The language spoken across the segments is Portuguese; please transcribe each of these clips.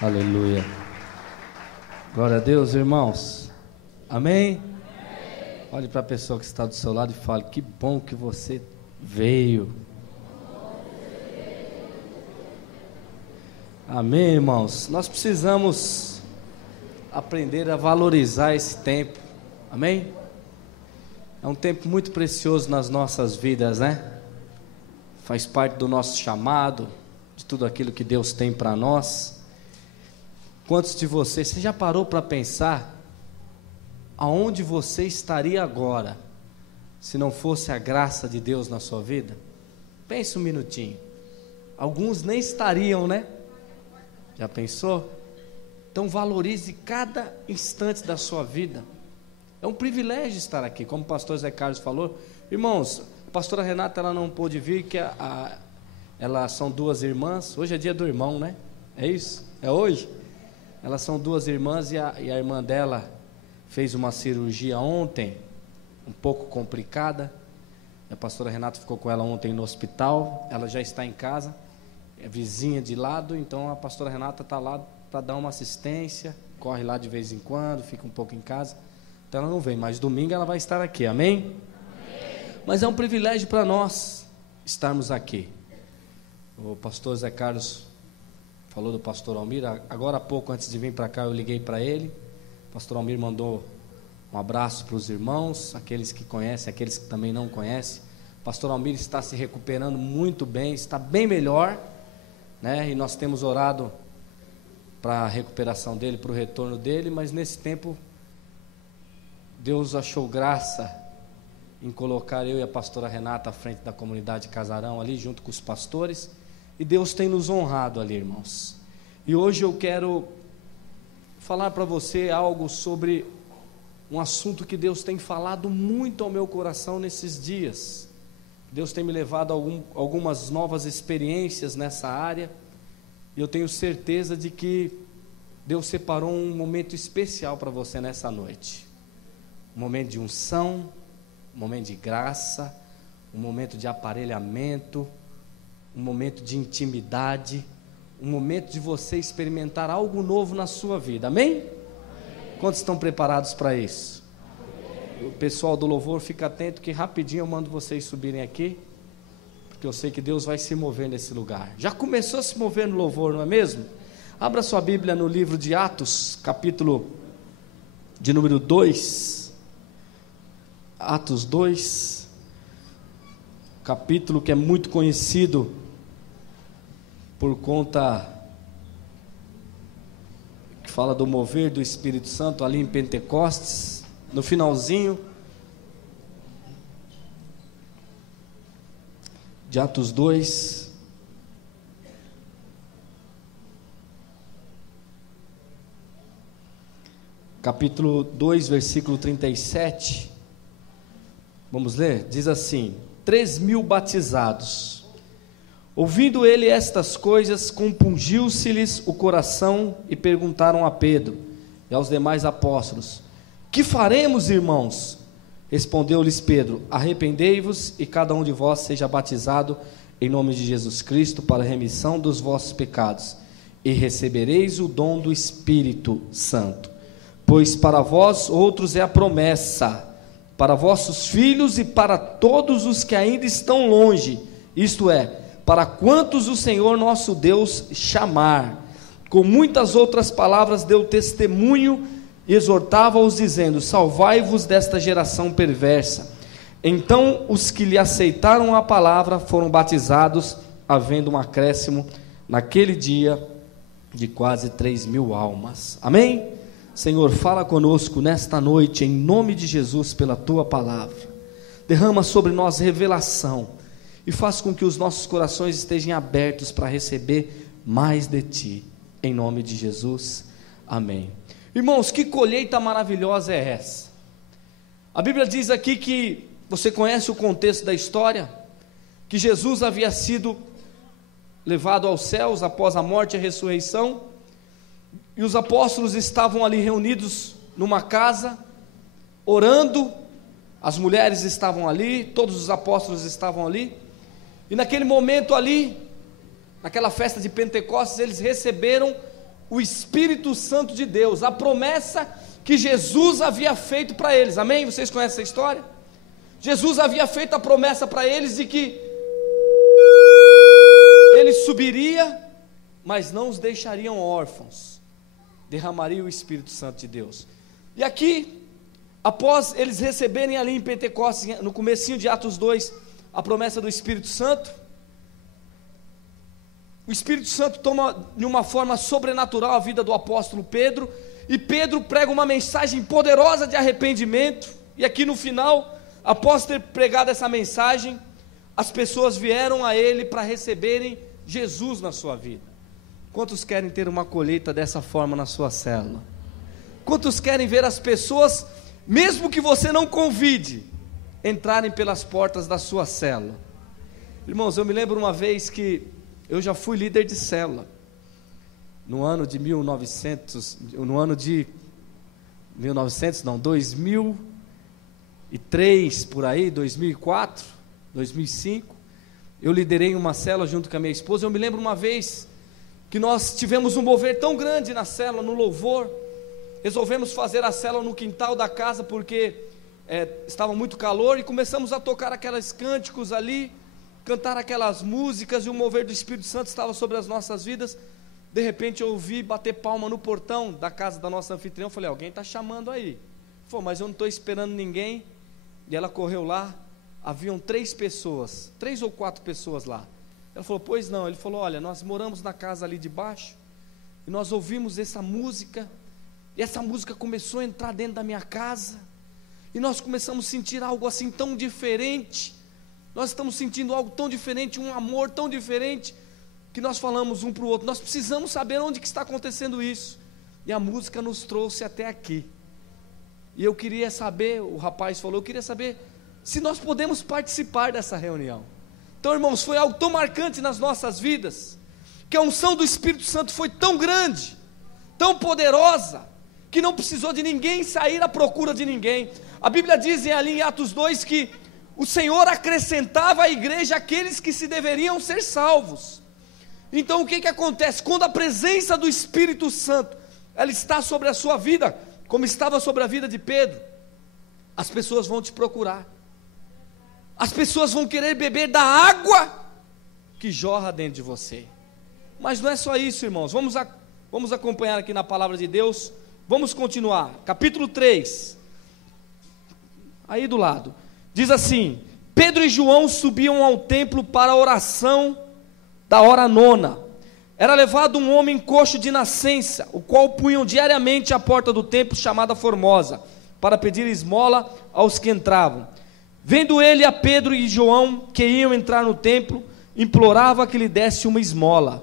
Aleluia. Glória a Deus, irmãos. Amém? Olhe para a pessoa que está do seu lado e fale: que bom que você veio. Amém, irmãos? Nós precisamos aprender a valorizar esse tempo. Amém? É um tempo muito precioso nas nossas vidas, né? Faz parte do nosso chamado, de tudo aquilo que Deus tem para nós. Quantos de vocês, você já parou para pensar aonde você estaria agora se não fosse a graça de Deus na sua vida? Pense um minutinho. Alguns nem estariam, né? Já pensou? Então valorize cada instante da sua vida. É um privilégio estar aqui, como o pastor Zé Carlos falou. Irmãos, a pastora Renata, ela não pôde vir, que elas são duas irmãs. Hoje é dia do irmão, né? É isso? É hoje? Elas são duas irmãs e a irmã dela fez uma cirurgia ontem, um pouco complicada. A pastora Renata ficou com ela ontem no hospital. Ela já está em casa, é vizinha de lado, então a pastora Renata está lá para dar uma assistência, corre lá de vez em quando, fica um pouco em casa. Então ela não vem, mas domingo ela vai estar aqui, amém? Mas é um privilégio para nós estarmos aqui. O pastor Zé Carlos falou do pastor Almir. Agora há pouco, antes de vir para cá, eu liguei para ele. O pastor Almir mandou um abraço para os irmãos, aqueles que conhecem, aqueles que também não conhecem. O pastor Almir está se recuperando muito bem, está bem melhor, né? E nós temos orado para a recuperação dele, para o retorno dele, mas nesse tempo Deus achou graça em colocar eu e a pastora Renata à frente da comunidade Casarão ali, junto com os pastores, e Deus tem nos honrado ali, irmãos. E hoje eu quero falar para você algo sobre um assunto que Deus tem falado muito ao meu coração nesses dias. Deus tem me levado a algumas novas experiências nessa área, e eu tenho certeza de que Deus separou um momento especial para você nessa noite. Um momento de unção, um momento de graça, um momento de aparelhamento, um momento de intimidade, um momento de você experimentar algo novo na sua vida, amém? Amém. Quantos estão preparados para isso? Amém. O pessoal do louvor, fica atento que rapidinho eu mando vocês subirem aqui, porque eu sei que Deus vai se mover nesse lugar. Já começou a se mover no louvor, não é mesmo? Abra sua Bíblia no livro de Atos, capítulo de número 2, Atos 2, capítulo que é muito conhecido por conta que fala do mover do Espírito Santo ali em Pentecostes, no finalzinho de Atos 2, capítulo 2, versículo 37, vamos ler? Diz assim: 3.000 batizados. Ouvindo ele estas coisas, compungiu-se-lhes o coração e perguntaram a Pedro e aos demais apóstolos: que faremos, irmãos? Respondeu-lhes Pedro: arrependei-vos e cada um de vós seja batizado em nome de Jesus Cristo para a remissão dos vossos pecados, e recebereis o dom do Espírito Santo. Pois para vós outros é a promessa, para vossos filhos e para todos os que ainda estão longe, isto é, para quantos o Senhor nosso Deus chamar. Com muitas outras palavras deu testemunho e exortava-os dizendo: salvai-vos desta geração perversa. Então os que lhe aceitaram a palavra foram batizados, havendo um acréscimo naquele dia de quase 3.000 almas. Amém? Senhor, fala conosco nesta noite, em nome de Jesus, pela tua palavra. Derrama sobre nós revelação e faz com que os nossos corações estejam abertos para receber mais de ti, em nome de Jesus, amém. Irmãos, que colheita maravilhosa é essa? A Bíblia diz aqui que, você conhece o contexto da história, que Jesus havia sido levado aos céus após a morte e a ressurreição, e os apóstolos estavam ali reunidos numa casa, orando. As mulheres estavam ali, todos os apóstolos estavam ali, e naquele momento ali, naquela festa de Pentecostes, eles receberam o Espírito Santo de Deus, a promessa que Jesus havia feito para eles, amém? Vocês conhecem essa história? Jesus havia feito a promessa para eles de que ele subiria, mas não os deixariam órfãos, derramaria o Espírito Santo de Deus. E aqui, após eles receberem ali em Pentecostes, no comecinho de Atos 2, a promessa do Espírito Santo, o Espírito Santo toma de uma forma sobrenatural a vida do apóstolo Pedro, e Pedro prega uma mensagem poderosa de arrependimento, e aqui no final, após ter pregado essa mensagem, as pessoas vieram a ele para receberem Jesus na sua vida. Quantos querem ter uma colheita dessa forma na sua célula? Quantos querem ver as pessoas, mesmo que você não convide, entrarem pelas portas da sua célula? Irmãos, eu me lembro uma vez que eu já fui líder de célula, no ano de 2003, por aí, 2004, 2005, eu liderei uma célula junto com a minha esposa. Eu me lembro uma vez que nós tivemos um mover tão grande na célula, no louvor, resolvemos fazer a célula no quintal da casa, porque estava muito calor, e começamos a tocar aqueles cânticos ali, cantar aquelas músicas, e o mover do Espírito Santo estava sobre as nossas vidas. De repente eu ouvi bater palma no portão da casa da nossa anfitriã. Eu falei: alguém está chamando aí. Falei: mas eu não estou esperando ninguém. E ela correu lá, haviam 3 ou 4 pessoas lá. Ela falou: pois não. Ele falou: olha, nós moramos na casa ali de baixo, e nós ouvimos essa música, e essa música começou a entrar dentro da minha casa, e nós começamos a sentir algo assim tão diferente. Nós estamos sentindo algo tão diferente, um amor tão diferente, que nós falamos um para o outro: nós precisamos saber onde que está acontecendo isso. E a música nos trouxe até aqui. E eu queria saber, o rapaz falou, eu queria saber se nós podemos participar dessa reunião. Então, irmãos, foi algo tão marcante nas nossas vidas, que a unção do Espírito Santo foi tão grande, tão poderosa, que não precisou de ninguém sair à procura de ninguém. A Bíblia diz ali em Atos 2 que o Senhor acrescentava à igreja aqueles que se deveriam ser salvos. Então o que acontece? Quando a presença do Espírito Santo, ela está sobre a sua vida, como estava sobre a vida de Pedro, as pessoas vão te procurar, as pessoas vão querer beber da água que jorra dentro de você. Mas não é só isso, irmãos. Vamos acompanhar aqui na palavra de Deus. Vamos continuar, capítulo 3, aí do lado, diz assim: Pedro e João subiam ao templo para a oração da hora 9. Era levado um homem coxo de nascença, o qual punham diariamente à porta do templo chamada Formosa, para pedir esmola aos que entravam. Vendo ele a Pedro e João, que iam entrar no templo, implorava que lhe desse uma esmola.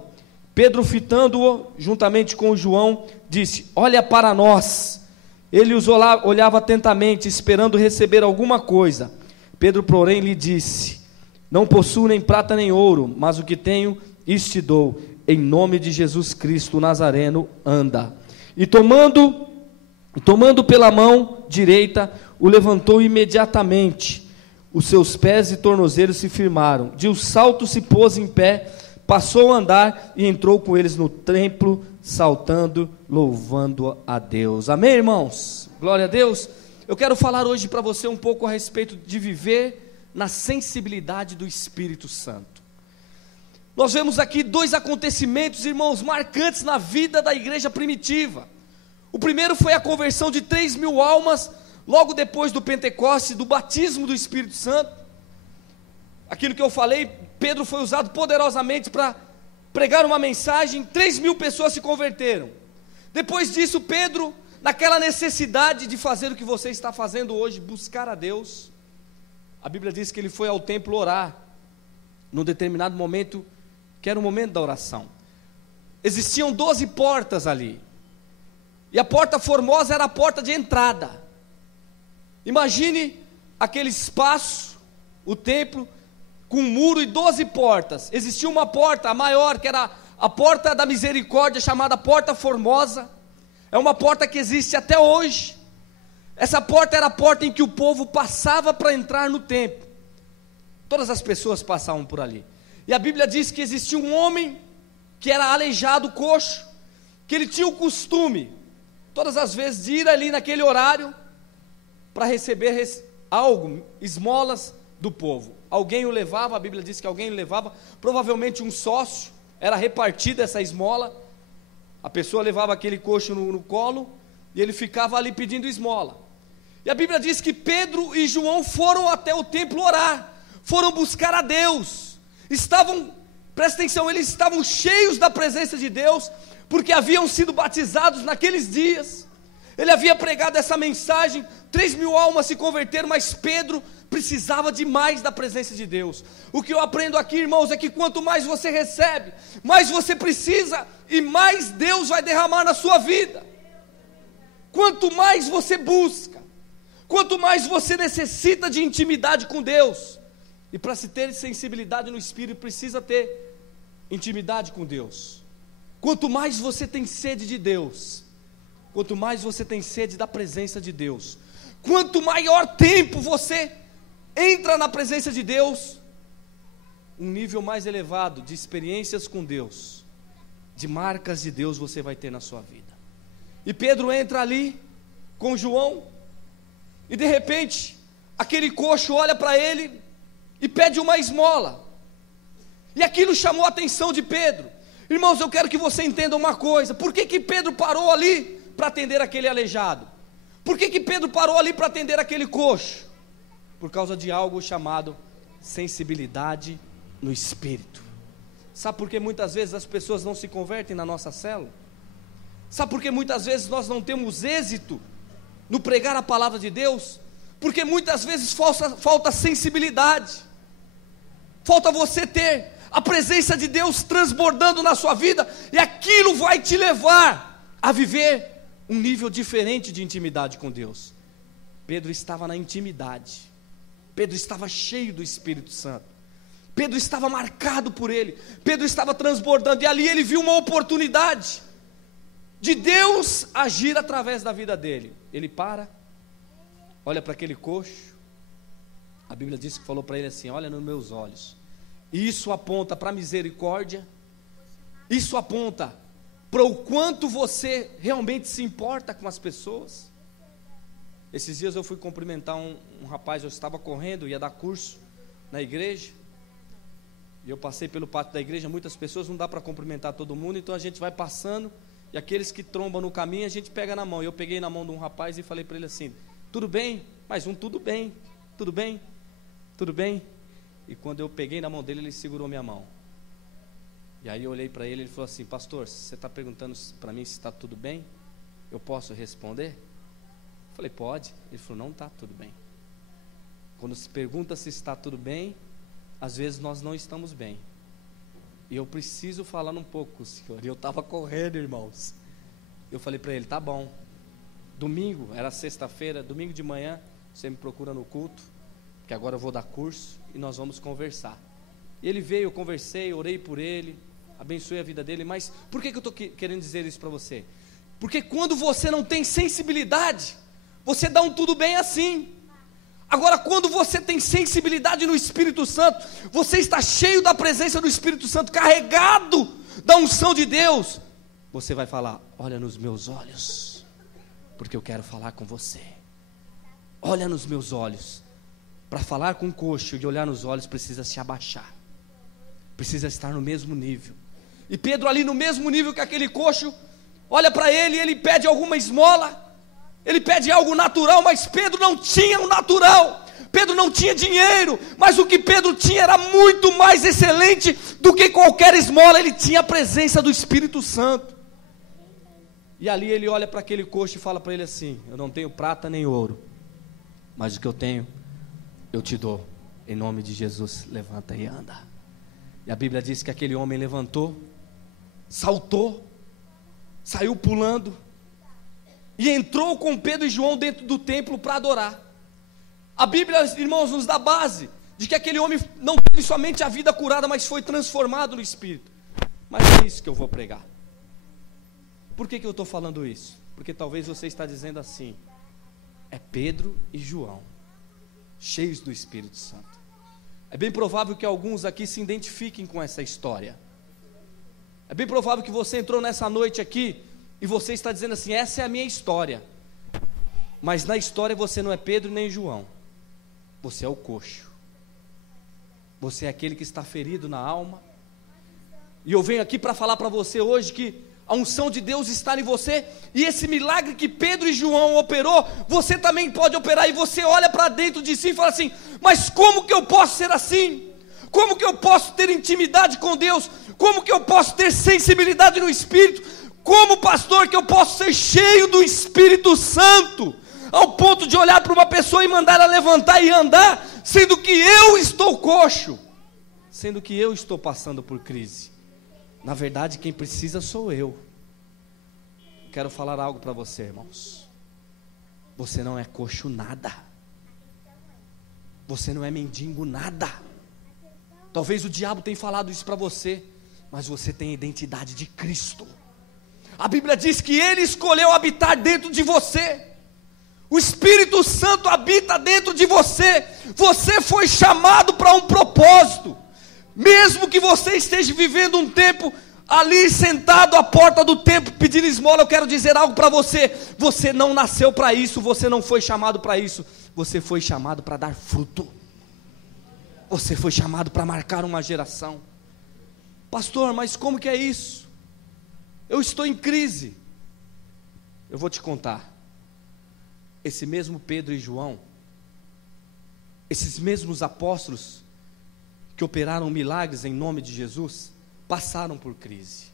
Pedro, fitando-o juntamente com João, disse: olha para nós. Ele os olhava atentamente, esperando receber alguma coisa. Pedro, porém, lhe disse: não possuo nem prata nem ouro, mas o que tenho, isso te dou. Em nome de Jesus Cristo o Nazareno, anda. E tomando pela mão direita, o levantou imediatamente. Os seus pés e tornozelos se firmaram. De um salto se pôs em pé, passou a andar e entrou com eles no templo, saltando, louvando a Deus. Amém, irmãos? Glória a Deus. Eu quero falar hoje para você um pouco a respeito de viver na sensibilidade do Espírito Santo. Nós vemos aqui 2 acontecimentos, irmãos, marcantes na vida da igreja primitiva. O primeiro foi a conversão de 3.000 almas, logo depois do Pentecostes, do batismo do Espírito Santo. Aquilo que eu falei, Pedro foi usado poderosamente para pregar uma mensagem, 3.000 pessoas se converteram. Depois disso, Pedro, naquela necessidade de fazer o que você está fazendo hoje, buscar a Deus, a Bíblia diz que ele foi ao templo orar, num determinado momento, que era o momento da oração. Existiam 12 portas ali, e a porta Formosa era a porta de entrada. Imagine aquele espaço, o templo, com um muro e 12 portas. Existia uma porta, a maior, que era a porta da misericórdia, chamada Porta Formosa. É uma porta que existe até hoje. Essa porta era a porta em que o povo passava para entrar no templo. Todas as pessoas passavam por ali. E a Bíblia diz que existia um homem que era aleijado, coxo, que ele tinha o costume, todas as vezes, de ir ali naquele horário, para receber algo, esmolas do povo. Alguém o levava, a Bíblia diz que alguém o levava, provavelmente um sócio, era repartida essa esmola, a pessoa levava aquele coxo no colo, e ele ficava ali pedindo esmola. E a Bíblia diz que Pedro e João foram até o templo orar, foram buscar a Deus, presta atenção, eles estavam cheios da presença de Deus, porque haviam sido batizados naqueles dias. Ele havia pregado essa mensagem, 3.000 almas se converteram, mas Pedro precisava de mais da presença de Deus. O que eu aprendo aqui, irmãos, é que quanto mais você recebe, mais você precisa, e mais Deus vai derramar na sua vida. Quanto mais você busca, quanto mais você necessita de intimidade com Deus, e para se ter sensibilidade no Espírito, precisa ter intimidade com Deus. Quanto mais você tem sede de Deus, quanto mais você tem sede da presença de Deus, quanto maior tempo você entra na presença de Deus, um nível mais elevado de experiências com Deus, de marcas de Deus você vai ter na sua vida. E Pedro entra ali com João, e de repente aquele coxo olha para ele e pede uma esmola, e aquilo chamou a atenção de Pedro. Irmãos, eu quero que você entenda uma coisa: por que Pedro parou ali para atender aquele aleijado? Por que Pedro parou ali para atender aquele coxo? Por causa de algo chamado sensibilidade no Espírito. Sabe por que muitas vezes as pessoas não se convertem na nossa célula? Sabe por que muitas vezes nós não temos êxito no pregar a palavra de Deus? Porque muitas vezes falta sensibilidade, falta você ter a presença de Deus transbordando na sua vida, e aquilo vai te levar a viver um nível diferente de intimidade com Deus. Pedro estava na intimidade, Pedro estava cheio do Espírito Santo, Pedro estava marcado por ele, Pedro estava transbordando, e ali ele viu uma oportunidade de Deus agir através da vida dele. Ele para, olha para aquele coxo, a Bíblia diz que falou para ele assim: olha nos meus olhos. E isso aponta para a misericórdia, isso aponta para o quanto você realmente se importa com as pessoas. Esses dias eu fui cumprimentar um rapaz, eu estava correndo, ia dar curso na igreja, e eu passei pelo pátio da igreja, muitas pessoas, não dá para cumprimentar todo mundo, então a gente vai passando, e aqueles que trombam no caminho, a gente pega na mão. E eu peguei na mão de um rapaz e falei para ele assim: tudo bem? Mais um, tudo bem, tudo bem, tudo bem. E quando eu peguei na mão dele, ele segurou minha mão. E aí eu olhei para ele, ele falou assim: pastor, você está perguntando para mim se está tudo bem? Eu posso responder? Eu falei: pode. Ele falou: não está tudo bem. Quando se pergunta se está tudo bem, às vezes nós não estamos bem. E eu preciso falar um pouco com o senhor. E eu estava correndo, irmãos. Eu falei para ele: tá bom. Domingo, era sexta-feira, domingo de manhã, você me procura no culto, que agora eu vou dar curso e nós vamos conversar. E ele veio, eu conversei, orei por ele, abençoei a vida dele. Mas por que eu estou querendo dizer isso para você? Porque quando você não tem sensibilidade, você dá um tudo bem assim. Agora, quando você tem sensibilidade no Espírito Santo, você está cheio da presença do Espírito Santo, carregado da unção de Deus, você vai falar: olha nos meus olhos, porque eu quero falar com você. Olha nos meus olhos. Para falar com o coxo e olhar nos olhos, precisa se abaixar, precisa estar no mesmo nível. E Pedro ali no mesmo nível que aquele coxo, olha para ele e ele pede alguma esmola, ele pede algo natural, mas Pedro não tinha o natural, Pedro não tinha dinheiro, mas o que Pedro tinha era muito mais excelente do que qualquer esmola. Ele tinha a presença do Espírito Santo. E ali ele olha para aquele coxo e fala para ele assim: eu não tenho prata nem ouro, mas o que eu tenho eu te dou, em nome de Jesus, levanta e anda. E a Bíblia diz que aquele homem levantou, saltou, saiu pulando, e entrou com Pedro e João dentro do templo para adorar. A Bíblia, irmãos, nos dá base de que aquele homem não teve somente a vida curada, mas foi transformado no Espírito. Mas é isso que eu vou pregar. Por que eu estou falando isso? Porque talvez você está dizendo assim: é Pedro e João, cheios do Espírito Santo. É bem provável que alguns aqui se identifiquem com essa história. É bem provável que você entrou nessa noite aqui e você está dizendo assim: essa é a minha história. Mas na história você não é Pedro nem João. Você é o coxo. Você é aquele que está ferido na alma. E eu venho aqui para falar para você hoje que a unção de Deus está em você, e esse milagre que Pedro e João operou, você também pode operar. E você olha para dentro de si e fala assim: mas como que eu posso ser assim? Como que eu posso ter intimidade com Deus? Como que eu posso ter sensibilidade no Espírito? Como, pastor, que eu posso ser cheio do Espírito Santo, ao ponto de olhar para uma pessoa e mandar ela levantar e andar, sendo que eu estou coxo, sendo que eu estou passando por crise? Na verdade, quem precisa sou eu. Quero falar algo para você, irmãos. Você não é coxo nada. Você não é mendigo nada. Talvez o diabo tenha falado isso para você, mas você tem a identidade de Cristo. A Bíblia diz que Ele escolheu habitar dentro de você. O Espírito Santo habita dentro de você. Você foi chamado para um propósito. Mesmo que você esteja vivendo um tempo ali sentado à porta do templo pedindo esmola, eu quero dizer algo para você: você não nasceu para isso, você não foi chamado para isso, você foi chamado para dar fruto, você foi chamado para marcar uma geração. Pastor, mas como que é isso? Eu estou em crise. Eu vou te contar. Esse mesmo Pedro e João, esses mesmos apóstolos que operaram milagres em nome de Jesus, passaram por crise.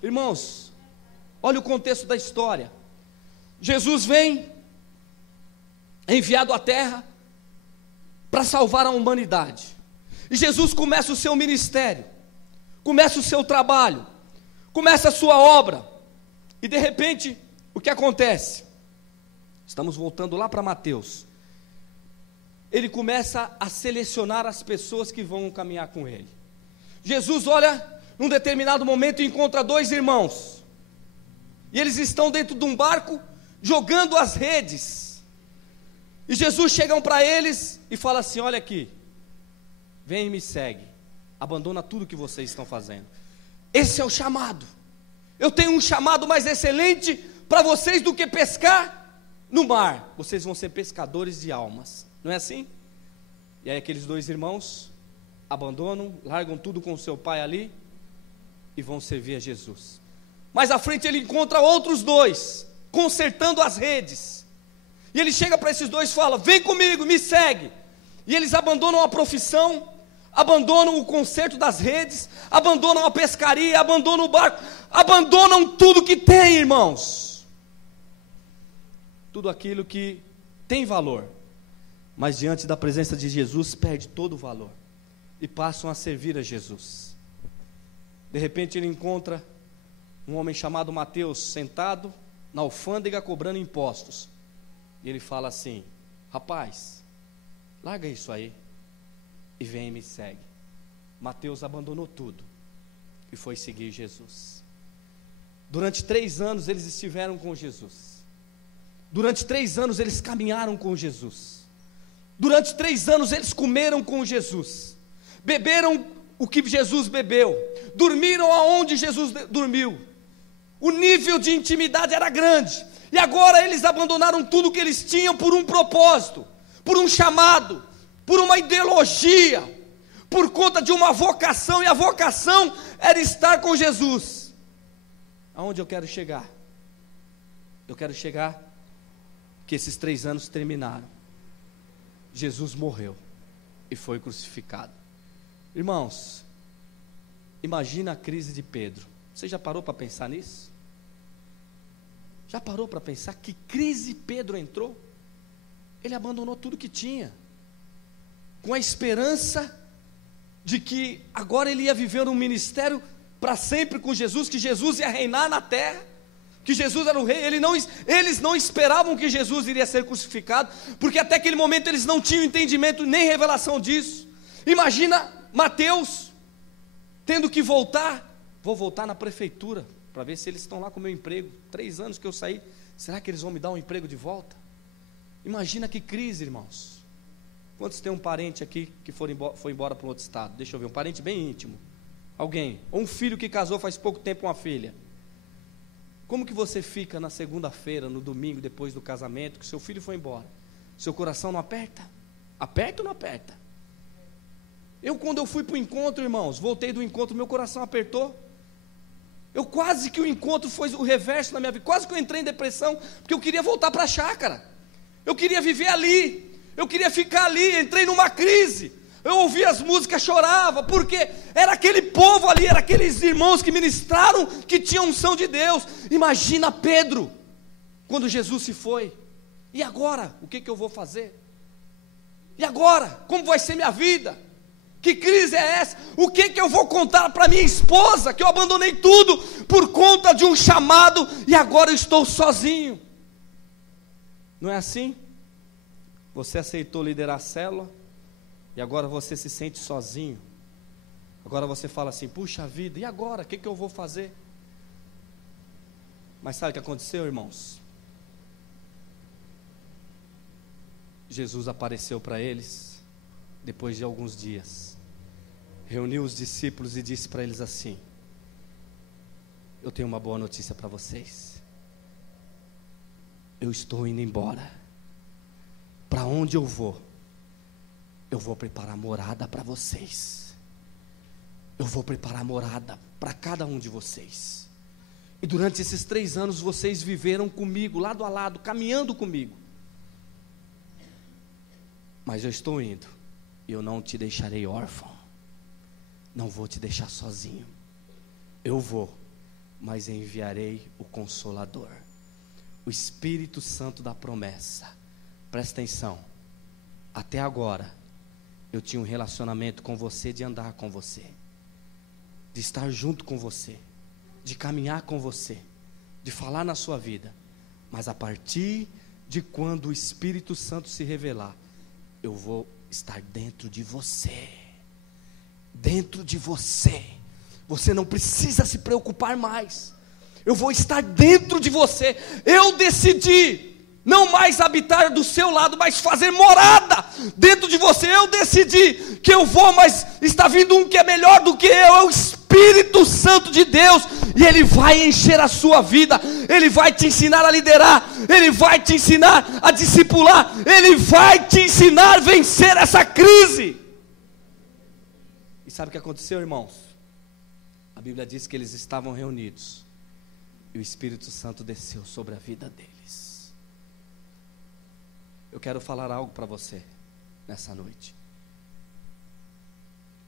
Irmãos, olha o contexto da história. Jesus vem, é enviado à terra para salvar a humanidade. E Jesus começa o seu ministério, começa o seu trabalho, começa a sua obra. E de repente, o que acontece? Estamos voltando lá para Mateus. Ele começa a selecionar as pessoas que vão caminhar com ele. Jesus olha, num determinado momento, e encontra dois irmãos, e eles estão dentro de um barco, jogando as redes, e Jesus chega para eles e fala assim: olha aqui, vem e me segue, abandona tudo que vocês estão fazendo. Esse é o chamado. Eu tenho um chamado mais excelente para vocês do que pescar no mar. Vocês vão ser pescadores de almas. Não é assim? E aí aqueles dois irmãos abandonam, largam tudo com o seu pai ali e vão servir a Jesus. Mais à frente ele encontra outros dois consertando as redes, e ele chega para esses dois e fala: vem comigo, me segue. E eles abandonam a profissão, abandonam o conserto das redes, abandonam a pescaria, abandonam o barco, abandonam tudo que tem, irmãos, tudo aquilo que tem valor, mas diante da presença de Jesus perde todo o valor, e passam a servir a Jesus. De repente ele encontra um homem chamado Mateus sentado na alfândega cobrando impostos, e ele fala assim: rapaz, larga isso aí e vem e me segue. Mateus abandonou tudo e foi seguir Jesus. Durante 3 anos eles estiveram com Jesus. Durante 3 anos eles caminharam com Jesus. Durante 3 anos eles comeram com Jesus, beberam o que Jesus bebeu, dormiram aonde Jesus dormiu. O nível de intimidade era grande. E agora eles abandonaram tudo que eles tinham por um propósito, por um chamado, por uma ideologia, por conta de uma vocação. E a vocação era estar com Jesus. Aonde eu quero chegar? Eu quero chegar que esses 3 anos terminaram. Jesus morreu e foi crucificado. Irmãos, imagina a crise de Pedro. Você já parou para pensar nisso? Já parou para pensar que crise Pedro entrou? Ele abandonou tudo que tinha, com a esperança de que agora ele ia viver um ministério para sempre com Jesus, que Jesus ia reinar na terra, que Jesus era o rei. Eles não esperavam que Jesus iria ser crucificado, porque até aquele momento eles não tinham entendimento nem revelação disso. Imagina Mateus tendo que voltar. Vou voltar na prefeitura para ver se eles estão lá com o meu emprego. 3 anos que eu saí, será que eles vão me dar um emprego de volta? Imagina que crise, irmãos. Quantos tem um parente aqui que foi embora para um outro estado? Deixa eu ver, um parente bem íntimo. Alguém, ou um filho que casou faz pouco tempo com uma filha. Como que você fica na segunda-feira, no domingo, depois do casamento, que seu filho foi embora? Seu coração não aperta? Aperta ou não aperta? Quando eu fui para o encontro, irmãos, voltei do encontro, meu coração apertou. Quase que o encontro foi o reverso na minha vida, quase que eu entrei em depressão, porque eu queria voltar para a chácara, eu queria viver ali, eu queria ficar ali, entrei numa crise. Eu ouvia as músicas, chorava, porque era aquele povo ali, era aqueles irmãos que ministraram, que tinham unção de Deus. Imagina Pedro, quando Jesus se foi. E agora? O que eu vou fazer? E agora? Como vai ser minha vida? Que crise é essa? O que eu vou contar para minha esposa, que eu abandonei tudo por conta de um chamado, e agora eu estou sozinho? Não é assim? Você aceitou liderar a célula, e agora você se sente sozinho. Agora você fala assim, puxa vida, e agora? O que eu vou fazer? Mas sabe o que aconteceu, irmãos? Jesus apareceu para eles, depois de alguns dias, reuniu os discípulos e disse para eles assim: eu tenho uma boa notícia para vocês. Eu estou indo embora. Para onde eu vou preparar morada para vocês. Eu vou preparar morada para cada um de vocês. E durante esses 3 anos vocês viveram comigo, lado a lado, caminhando comigo. Mas eu estou indo, e eu não te deixarei órfão. Não vou te deixar sozinho. Eu vou, mas enviarei o Consolador, o Espírito Santo da promessa. Presta atenção. Até agora eu tinha um relacionamento com você, de andar com você, de estar junto com você, de caminhar com você, de falar na sua vida. Mas a partir de quando o Espírito Santo se revelar, eu vou estar dentro de você. Dentro de você. Você não precisa se preocupar mais. Eu vou estar dentro de você. Eu decidi não mais habitar do seu lado, mas fazer morada dentro de você. Eu decidi que eu vou, mas está vindo um que é melhor do que eu. É o Espírito Santo de Deus, e Ele vai encher a sua vida. Ele vai te ensinar a liderar, Ele vai te ensinar a discipular, Ele vai te ensinar a vencer essa crise. E sabe o que aconteceu, irmãos? A Bíblia diz que eles estavam reunidos, e o Espírito Santo desceu sobre a vida deles. Eu quero falar algo para você nessa noite,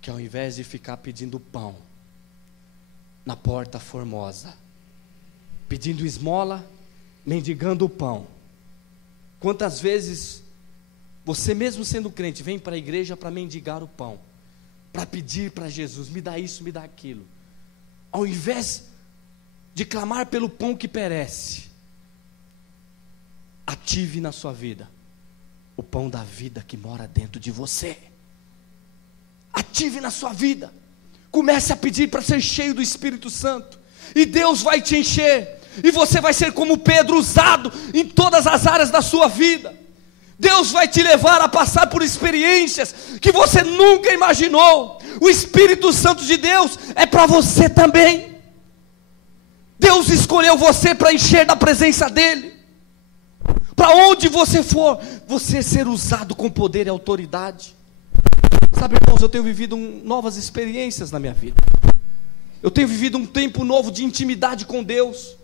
que ao invés de ficar pedindo pão na porta formosa, pedindo esmola, mendigando o pão, quantas vezes você, mesmo sendo crente, vem para a igreja para mendigar o pão, para pedir para Jesus, me dá isso, me dá aquilo, ao invés de clamar pelo pão que perece, ative na sua vida o pão da vida que mora dentro de você. Ative na sua vida. Comece a pedir para ser cheio do Espírito Santo, e Deus vai te encher, e você vai ser como Pedro, usado em todas as áreas da sua vida. Deus vai te levar a passar por experiências que você nunca imaginou. O Espírito Santo de Deus é para você também. Deus escolheu você para encher da presença dEle. Para onde você for, você ser usado com poder e autoridade. Sabe, irmãos, eu tenho vivido novas experiências na minha vida. Eu tenho vivido um tempo novo de intimidade com Deus,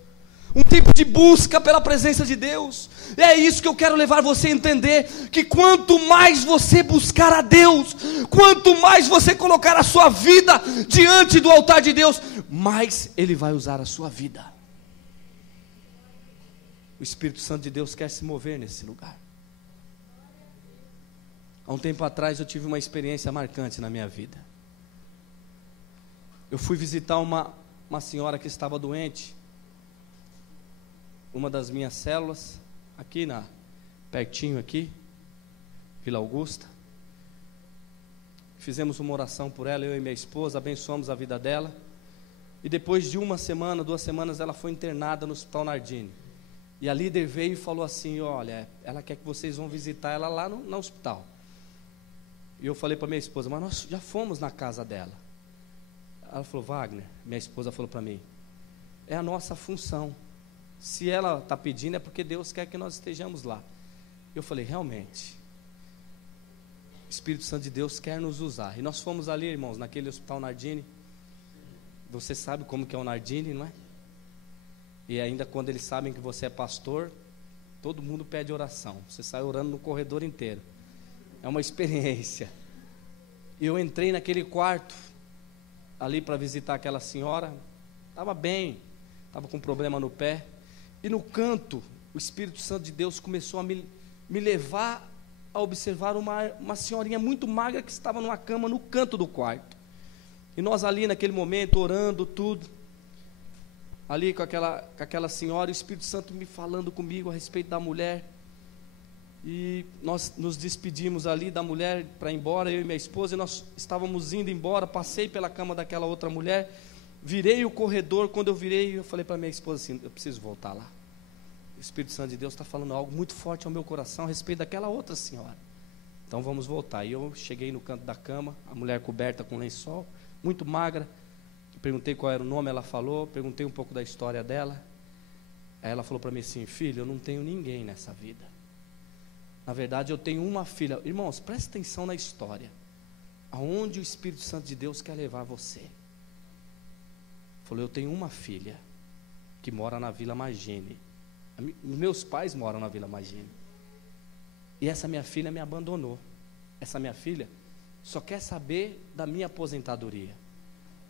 um tempo de busca pela presença de Deus. E é isso que eu quero levar você a entender, que quanto mais você buscar a Deus, quanto mais você colocar a sua vida diante do altar de Deus, mais Ele vai usar a sua vida. O Espírito Santo de Deus quer se mover nesse lugar. Há um tempo atrás eu tive uma experiência marcante na minha vida. Eu fui visitar uma senhora que estava doente, uma das minhas células, aqui pertinho aqui, Vila Augusta. Fizemos uma oração por ela, eu e minha esposa, abençoamos a vida dela. E depois de 1 semana, 2 semanas, ela foi internada no Hospital Nardini. E a líder veio e falou assim: olha, ela quer que vocês vão visitar ela lá no hospital. E eu falei para minha esposa: mas nós já fomos na casa dela. Ela falou: Wagner, minha esposa falou para mim, é a nossa função. Se ela está pedindo é porque Deus quer que nós estejamos lá. Eu falei: realmente, o Espírito Santo de Deus quer nos usar. E nós fomos ali, irmãos, naquele hospital Nardini. Você sabe como que é o Nardini, não é? E ainda quando eles sabem que você é pastor, todo mundo pede oração. Você sai orando no corredor inteiro. É uma experiência. E eu entrei naquele quarto ali para visitar aquela senhora. Estava bem, estava com problema no pé. E no canto, o Espírito Santo de Deus começou a me levar a observar uma senhorinha muito magra que estava numa cama no canto do quarto. E nós ali naquele momento, orando tudo, ali com aquela senhora, o Espírito Santo me falando comigo a respeito da mulher. E nós nos despedimos ali da mulher para ir embora, eu e minha esposa, e nós estávamos indo embora. Passei pela cama daquela outra mulher, virei o corredor. Quando eu virei, eu falei para minha esposa assim: eu preciso voltar lá. O Espírito Santo de Deus está falando algo muito forte ao meu coração a respeito daquela outra senhora. Então vamos voltar. E eu cheguei no canto da cama, a mulher coberta com lençol, muito magra. Perguntei qual era o nome, ela falou. Perguntei um pouco da história dela. Aí ela falou para mim assim: filho, eu não tenho ninguém nessa vida. Na verdade, eu tenho uma filha. Irmãos, presta atenção na história. Aonde o Espírito Santo de Deus quer levar você. Falou: eu tenho uma filha que mora na Vila Magine. Meus pais moram na Vila Magine. E essa minha filha me abandonou. Essa minha filha só quer saber da minha aposentadoria.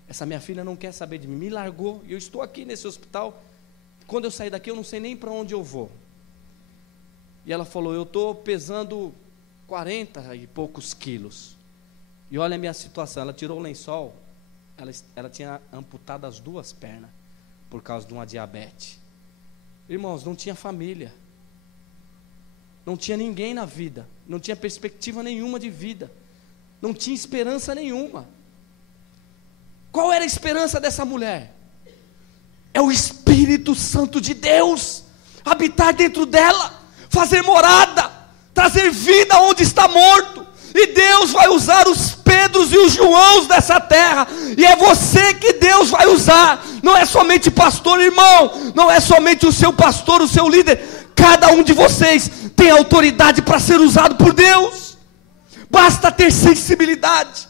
Essa minha filha não quer saber de mim. Me largou e eu estou aqui nesse hospital. Quando eu sair daqui eu não sei nem para onde eu vou. E ela falou: eu estou pesando 40 e poucos quilos. E olha a minha situação. Ela tirou o lençol. Ela tinha amputado as 2 pernas por causa de uma diabetes. Irmãos, não tinha família. Não tinha ninguém na vida. Não tinha perspectiva nenhuma de vida. Não tinha esperança nenhuma. Qual era a esperança dessa mulher? É o Espírito Santo de Deus habitar dentro dela, fazer morada, trazer vida onde está morto. E Deus vai usar os Pedros e os Joãos dessa terra. E é você que Deus vai usar. Não é somente pastor, irmão. Não é somente o seu pastor, o seu líder. Cada um de vocês tem autoridade para ser usado por Deus. Basta ter sensibilidade.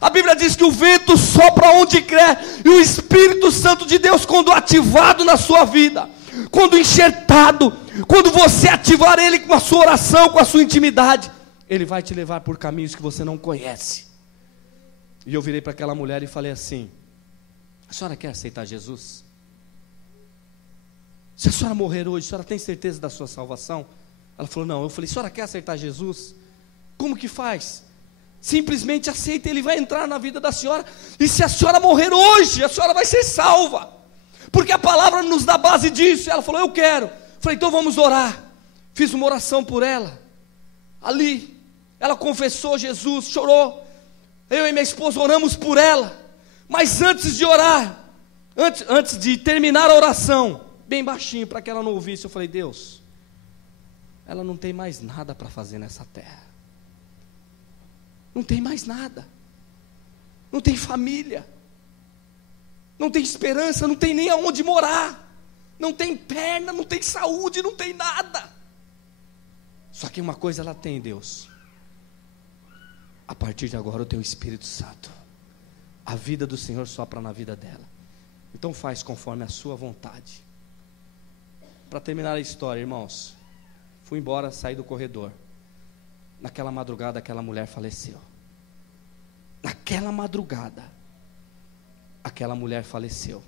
A Bíblia diz que o vento sopra onde quer. E o Espírito Santo de Deus, quando ativado na sua vida, quando enxertado, quando você ativar ele com a sua oração, com a sua intimidade, ele vai te levar por caminhos que você não conhece. E eu virei para aquela mulher e falei assim: a senhora quer aceitar Jesus? Se a senhora morrer hoje, a senhora tem certeza da sua salvação? Ela falou: não. Eu falei: a senhora quer aceitar Jesus? Como que faz? Simplesmente aceita, ele vai entrar na vida da senhora. E se a senhora morrer hoje, a senhora vai ser salva, porque a palavra nos dá base disso. Ela falou: eu quero. Falei: então vamos orar. Fiz uma oração por ela. Ali, ela confessou Jesus, chorou. Eu e minha esposa oramos por ela. Mas antes de orar, antes de terminar a oração, bem baixinho, para que ela não ouvisse, eu falei: Deus, ela não tem mais nada para fazer nessa terra. Não tem mais nada. Não tem família. Não tem esperança, não tem nem aonde morar. Não tem perna, não tem saúde, não tem nada. Só que uma coisa ela tem, Deus: a partir de agora o teu Espírito Santo. A vida do Senhor sopra na vida dela. Então faz conforme a sua vontade. Para terminar a história, irmãos, fui embora, saí do corredor. Naquela madrugada aquela mulher faleceu. Naquela madrugada aquela mulher faleceu.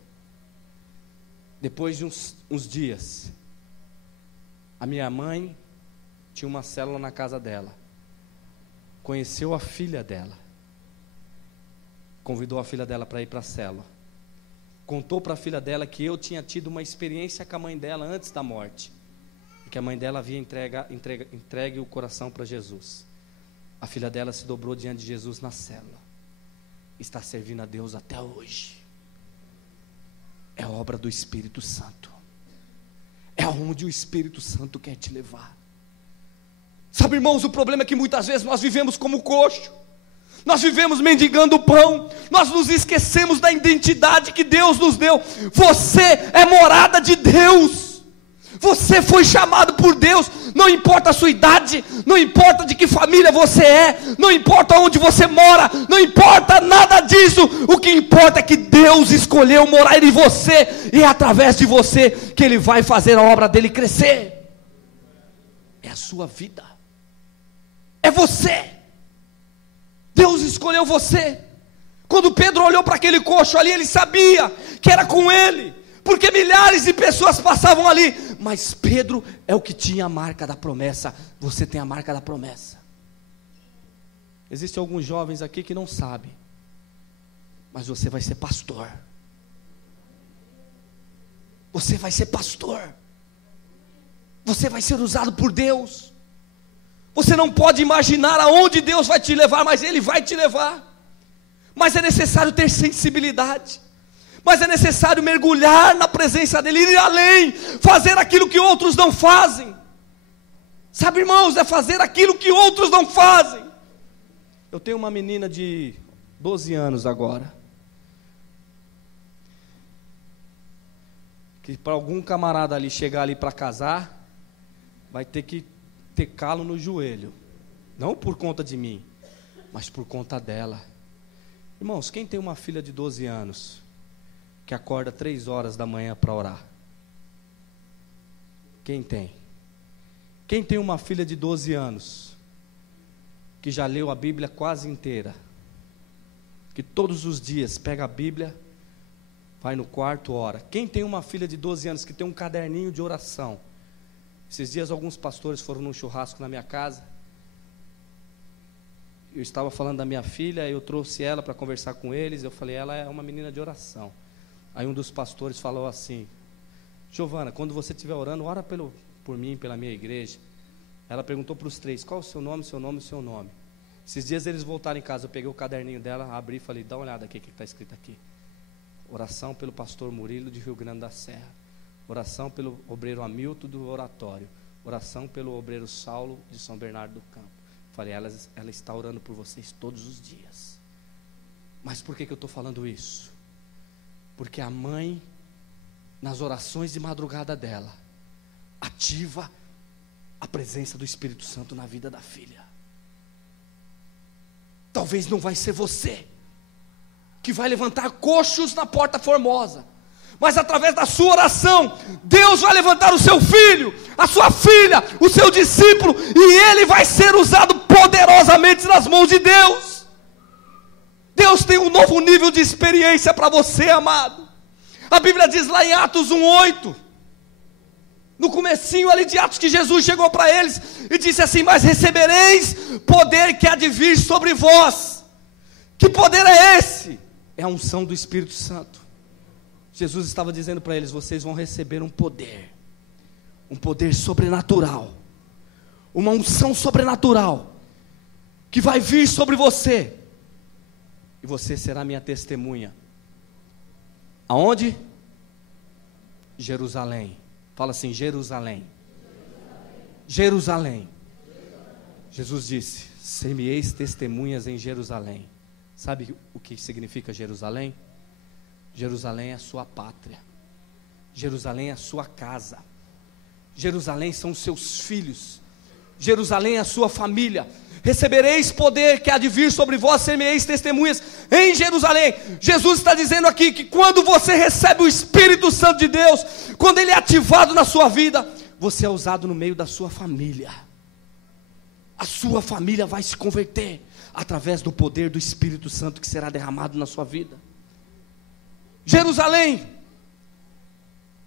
Depois de uns dias, a minha mãe tinha uma célula na casa dela. Conheceu a filha dela. Convidou a filha dela para ir para a célula. Contou para a filha dela que eu tinha tido uma experiência com a mãe dela antes da morte. Que a mãe dela havia entregue o coração para Jesus. A filha dela se dobrou diante de Jesus na célula. Está servindo a Deus até hoje. É obra do Espírito Santo. É onde o Espírito Santo quer te levar. Sabe, irmãos, o problema é que muitas vezes nós vivemos como coxo. Nós vivemos mendigando pão, nós nos esquecemos da identidade que Deus nos deu. Você é morada de Deus, você foi chamado por Deus. Não importa a sua idade, não importa de que família você é, não importa onde você mora, não importa nada disso. O que importa é que Deus escolheu morar em você, e é através de você que Ele vai fazer a obra dele crescer. É a sua vida, é você. Deus escolheu você. Quando Pedro olhou para aquele coxo ali, ele sabia que era com ele, porque milhares de pessoas passavam ali, mas Pedro é o que tinha a marca da promessa. Você tem a marca da promessa. Existem alguns jovens aqui que não sabem, mas você vai ser pastor. Você vai ser pastor. Você vai ser usado por Deus. Você não pode imaginar aonde Deus vai te levar, mas Ele vai te levar. Mas é necessário ter sensibilidade, mas é necessário mergulhar na presença dEle, ir além, fazer aquilo que outros não fazem. Sabe, irmãos, é fazer aquilo que outros não fazem. Eu tenho uma menina de 12 anos agora, que para algum camarada ali chegar ali para casar, vai ter que ter calo no joelho, não por conta de mim, mas por conta dela. Irmãos, quem tem uma filha de 12 anos, que acorda 3 horas da manhã para orar? Quem tem? Quem tem uma filha de 12 anos, que já leu a Bíblia quase inteira, que todos os dias pega a Bíblia, vai no quarto, ora? Quem tem uma filha de 12 anos, que tem um caderninho de oração? Esses dias alguns pastores foram num churrasco na minha casa, eu estava falando da minha filha, eu trouxe ela para conversar com eles, eu falei, ela é uma menina de oração. Aí um dos pastores falou assim: Giovana, quando você estiver orando, ora por mim, pela minha igreja. Ela perguntou para os 3, qual o seu nome, seu nome, seu nome. Esses dias eles voltaram em casa, eu peguei o caderninho dela, abri e falei, dá uma olhada aqui, o que está escrito aqui. Oração pelo pastor Murilo de Rio Grande da Serra, oração pelo obreiro Hamilton do oratório, oração pelo obreiro Saulo de São Bernardo do Campo. Falei, ela está orando por vocês todos os dias. Mas por que eu estou falando isso? Porque a mãe, nas orações de madrugada dela, ativa a presença do Espírito Santo na vida da filha. Talvez não vai ser você que vai levantar coxos na Porta Formosa, mas através da sua oração, Deus vai levantar o seu filho, a sua filha, o seu discípulo, e ele vai ser usado poderosamente nas mãos de Deus. Deus tem um novo nível de experiência para você, amado. A Bíblia diz lá em Atos 1:8, no comecinho ali de Atos, que Jesus chegou para eles e disse assim: mas recebereis poder que há de vir sobre vós. Que poder é esse? É a unção do Espírito Santo. Jesus estava dizendo para eles: vocês vão receber um poder sobrenatural, uma unção sobrenatural, que vai vir sobre você, e você será minha testemunha. Aonde? Jerusalém. Fala assim, Jerusalém. Jerusalém. Jesus disse: ser-me-eis testemunhas em Jerusalém. Sabe o que significa Jerusalém? Jerusalém é a sua pátria, Jerusalém é a sua casa, Jerusalém são os seus filhos, Jerusalém é a sua família. Recebereis poder que há de vir sobre vós, ser-me-eis testemunhas em Jerusalém. Jesus está dizendo aqui que quando você recebe o Espírito Santo de Deus, quando ele é ativado na sua vida, você é usado no meio da sua família. A sua família vai se converter através do poder do Espírito Santo que será derramado na sua vida. Jerusalém,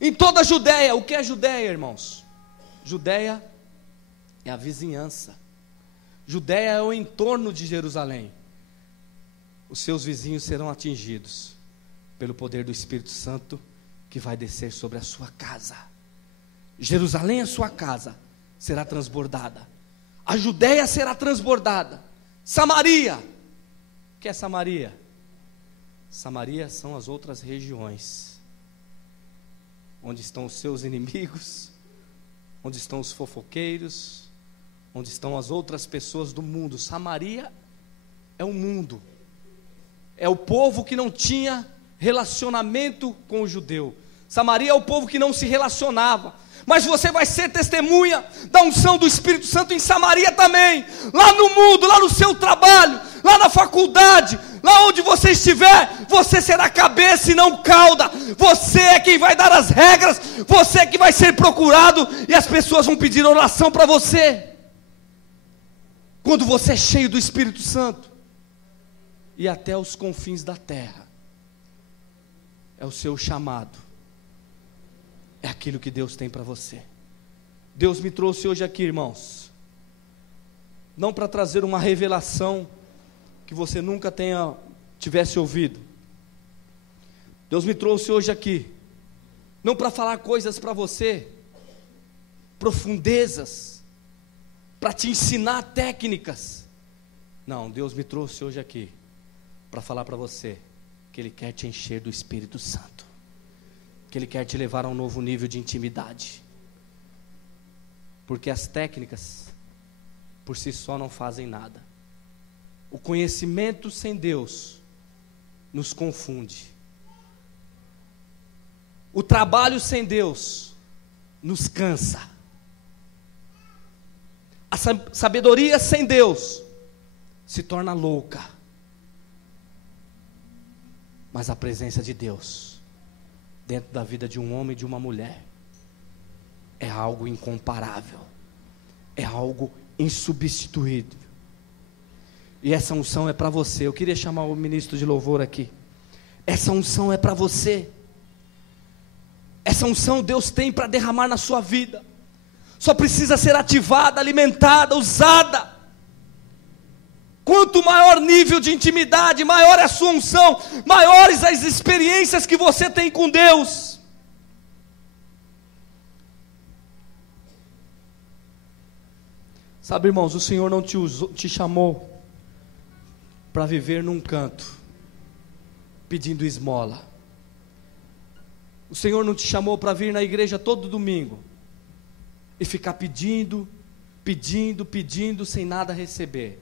em toda a Judéia. O que é Judéia, irmãos? Judéia é a vizinhança, Judéia é o entorno de Jerusalém. Os seus vizinhos serão atingidos pelo poder do Espírito Santo que vai descer sobre a sua casa. Jerusalém, a sua casa, será transbordada. A Judéia será transbordada. Samaria, o que é Samaria? Samaria são as outras regiões, onde estão os seus inimigos, onde estão os fofoqueiros, onde estão as outras pessoas do mundo. Samaria é é o mundo, é o povo que não tinha relacionamento com o judeu. Samaria é o povo que não se relacionava. Mas você vai ser testemunha da unção do Espírito Santo em Samaria também, lá no mundo, lá no seu trabalho, lá na faculdade, lá onde você estiver. Você será cabeça e não cauda. Você é quem vai dar as regras, você é que vai ser procurado, e as pessoas vão pedir oração para você, quando você é cheio do Espírito Santo. E até os confins da terra é o seu chamado, é aquilo que Deus tem para você. Deus me trouxe hoje aqui, irmãos, não para trazer uma revelação que você nunca tivesse ouvido. Deus me trouxe hoje aqui não para falar coisas para você, profundezas, para te ensinar técnicas. Não, Deus me trouxe hoje aqui para falar para você que Ele quer te encher do Espírito Santo, que Ele quer te levar a um novo nível de intimidade, porque as técnicas por si só não fazem nada. O conhecimento sem Deus nos confunde. O trabalho sem Deus nos cansa. A sabedoria sem Deus se torna louca. Mas a presença de Deus dentro da vida de um homem e de uma mulher é algo incomparável, é algo insubstituível. E essa unção é para você. Eu queria chamar o ministro de louvor aqui. Essa unção é para você. Essa unção Deus tem para derramar na sua vida. Só precisa ser ativada, alimentada, usada. Quanto maior nível de intimidade, maior é a sua unção, maiores as experiências que você tem com Deus. Sabe, irmãos, o Senhor não te chamou para viver num canto, pedindo esmola. O Senhor não te chamou para vir na igreja todo domingo e ficar pedindo, sem nada receber.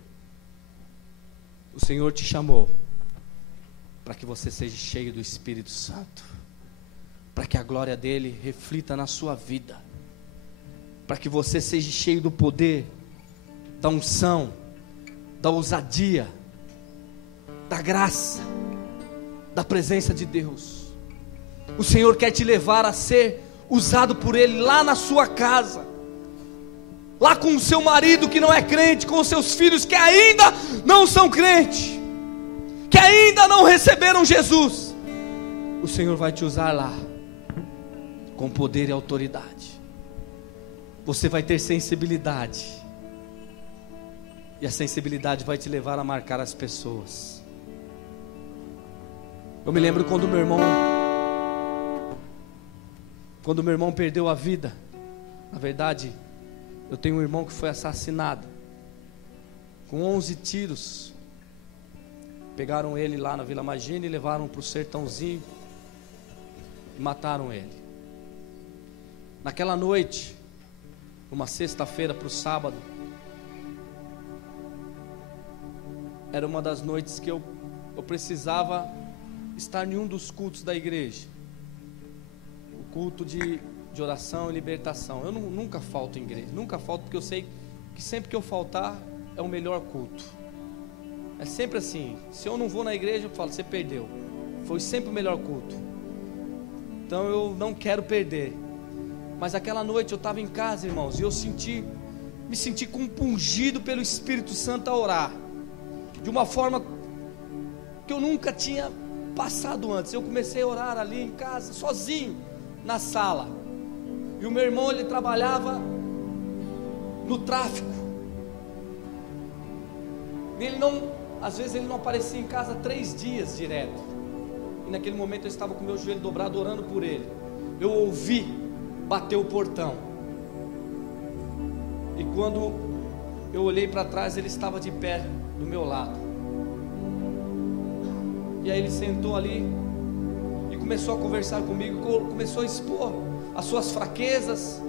O Senhor te chamou para que você seja cheio do Espírito Santo, para que a glória dele reflita na sua vida, para que você seja cheio do poder, da unção, da ousadia, da graça, da presença de Deus. O Senhor quer te levar a ser usado por Ele lá na sua casa, lá com o seu marido que não é crente, com os seus filhos que ainda não são crentes, que ainda não receberam Jesus. O Senhor vai te usar lá, com poder e autoridade. Você vai ter sensibilidade, e a sensibilidade vai te levar a marcar as pessoas. Eu me lembro quando meu irmão perdeu a vida. Na verdade, eu tenho um irmão que foi assassinado com 11 tiros. Pegaram ele lá na Vila Magina e levaram para o sertãozinho e mataram ele. Naquela noite, uma sexta-feira para o sábado, era uma das noites que eu precisava estar em um dos cultos da igreja, o culto de oração e libertação. Eu nunca falto em igreja, nunca falto, porque eu sei que sempre que eu faltar é o melhor culto. É sempre assim. Se eu não vou na igreja, eu falo, você perdeu. Foi sempre o melhor culto. Então eu não quero perder. Mas aquela noite eu estava em casa, irmãos, e eu me senti compungido pelo Espírito Santo a orar, de uma forma que eu nunca tinha passado antes. Eu comecei a orar ali em casa, sozinho, na sala. E o meu irmão, ele trabalhava no tráfico. Às vezes ele não aparecia em casa 3 dias direto. E naquele momento eu estava com o meu joelho dobrado orando por ele. Eu ouvi bater o portão. E quando eu olhei para trás, ele estava de pé do meu lado. E aí ele sentou ali e começou a conversar comigo, começou a expor as suas fraquezas,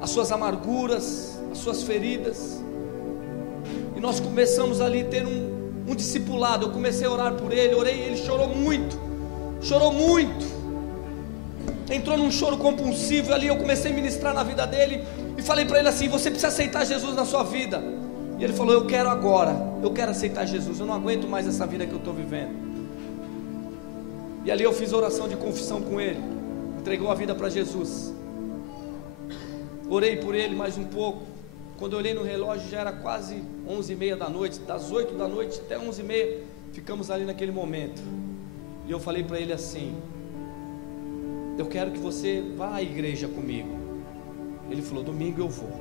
as suas amarguras, as suas feridas. E nós começamos ali a ter um discipulado. Eu comecei a orar por ele, orei, ele chorou muito. Entrou num choro compulsivo. E ali eu comecei a ministrar na vida dele e falei para ele assim: você precisa aceitar Jesus na sua vida. E ele falou: eu quero agora, eu quero aceitar Jesus, eu não aguento mais essa vida que eu estou vivendo. E ali eu fiz oração de confissão com ele, entregou a vida para Jesus. Orei por ele mais um pouco. Quando eu olhei no relógio já era quase 11h30 da noite. Das 8 da noite até 11h30 ficamos ali naquele momento. E eu falei para ele assim: eu quero que você vá à igreja comigo. Ele falou: domingo eu vou,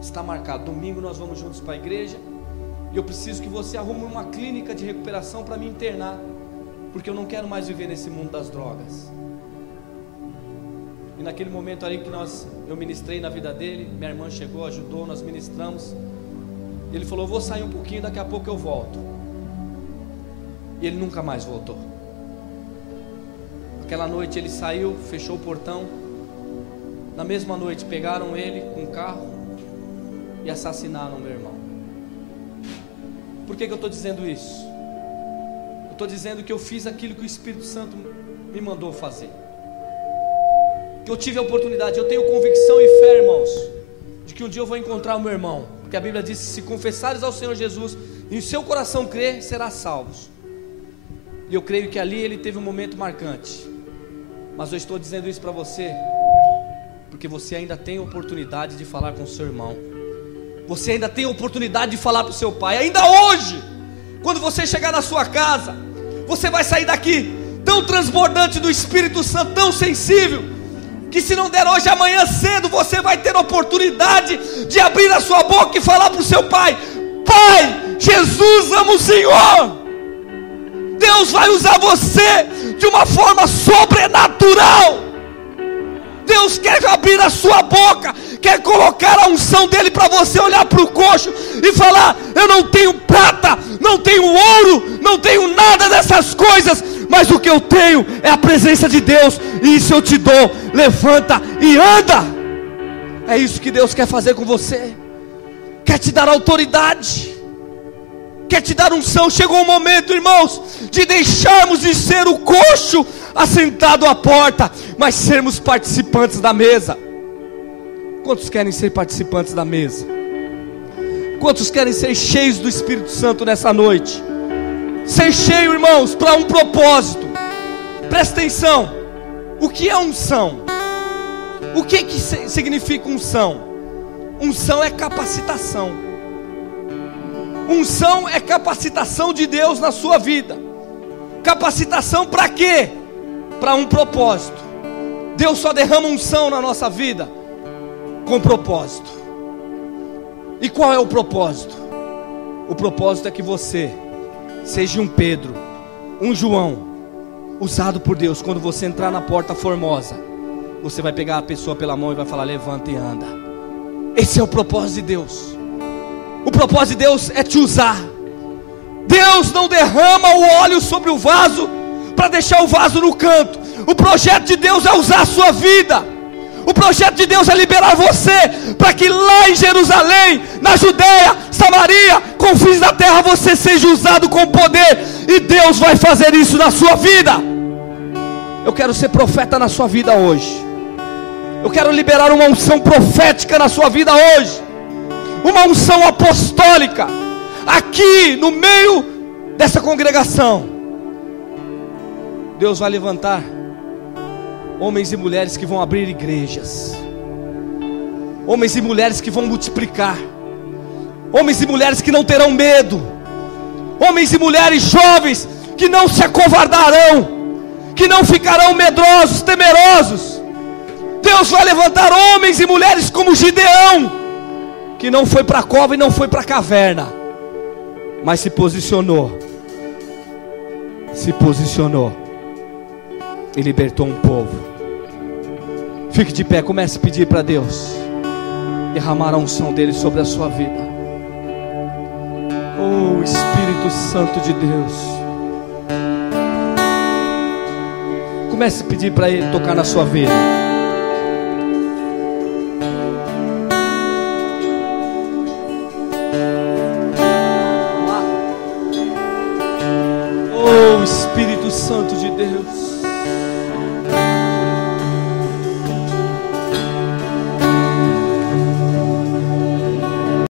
está marcado, domingo nós vamos juntos para a igreja. E eu preciso que você arrume uma clínica de recuperação para me internar, porque eu não quero mais viver nesse mundo das drogas. E naquele momento ali que eu ministrei na vida dele, minha irmã chegou, ajudou, nós ministramos. Ele falou: eu vou sair um pouquinho, daqui a pouco eu volto. E ele nunca mais voltou. Aquela noite ele saiu, fechou o portão. Na mesma noite pegaram ele com um carro e assassinaram meu irmão. Por que eu estou dizendo isso? Eu estou dizendo que eu fiz aquilo que o Espírito Santo me mandou fazer, que eu tive a oportunidade. Eu tenho convicção e fé, irmãos, de que um dia eu vou encontrar o meu irmão, porque a Bíblia diz: se confessares ao Senhor Jesus e em seu coração crer, serás salvos. E eu creio que ali ele teve um momento marcante. Mas eu estou dizendo isso para você porque você ainda tem oportunidade de falar com o seu irmão. Você ainda tem oportunidade de falar para o seu pai. Ainda hoje, quando você chegar na sua casa, você vai sair daqui tão transbordante do Espírito Santo, tão sensível, que se não der hoje, amanhã cedo você vai ter oportunidade de abrir a sua boca e falar para o seu pai: Pai, Jesus ama o Senhor. Deus vai usar você de uma forma sobrenatural. Deus quer abrir a sua boca, quer colocar a unção dele para você olhar para o coxo e falar: eu não tenho prata, não tenho ouro, não tenho nada dessas coisas, mas o que eu tenho é a presença de Deus, e isso eu te dou. Levanta e anda. É isso que Deus quer fazer com você. Quer te dar autoridade, quer te dar unção. Chegou o momento, irmãos, de deixarmos de ser o coxo assentado à porta, mas sermos participantes da mesa. Quantos querem ser participantes da mesa? Quantos querem ser cheios do Espírito Santo nessa noite? Ser cheio, irmãos, para um propósito. Presta atenção. O que é unção? O que significa unção? Unção é capacitação. Unção é capacitação de Deus na sua vida. Capacitação para quê? Para um propósito. Deus só derrama unção na nossa vida com propósito. E qual é o propósito? O propósito é que você seja um Pedro, um João, usado por Deus. Quando você entrar na porta formosa, você vai pegar a pessoa pela mão e vai falar: levanta e anda. Esse é o propósito de Deus. O propósito de Deus é te usar. Deus não derrama o óleo sobre o vaso para deixar o vaso no canto. O projeto de Deus é usar a sua vida. O projeto de Deus é liberar você para que lá em Jerusalém, na Judeia, Samaria, confins da terra, você seja usado com poder. E Deus vai fazer isso na sua vida. Eu quero ser profeta na sua vida hoje. Eu quero liberar uma unção profética na sua vida hoje, uma unção apostólica aqui no meio dessa congregação. Deus vai levantar homens e mulheres que vão abrir igrejas, homens e mulheres que vão multiplicar, homens e mulheres que não terão medo, homens e mulheres jovens que não se acovardarão, que não ficarão medrosos, temerosos. Deus vai levantar homens e mulheres como Gideão, que não foi para a cova e não foi para a caverna, mas se posicionou e libertou um povo. Fique de pé, comece a pedir para Deus derramar a unção dele sobre a sua vida. Oh, Espírito Santo de Deus, comece a pedir para ele tocar na sua vida. Espírito Santo de Deus.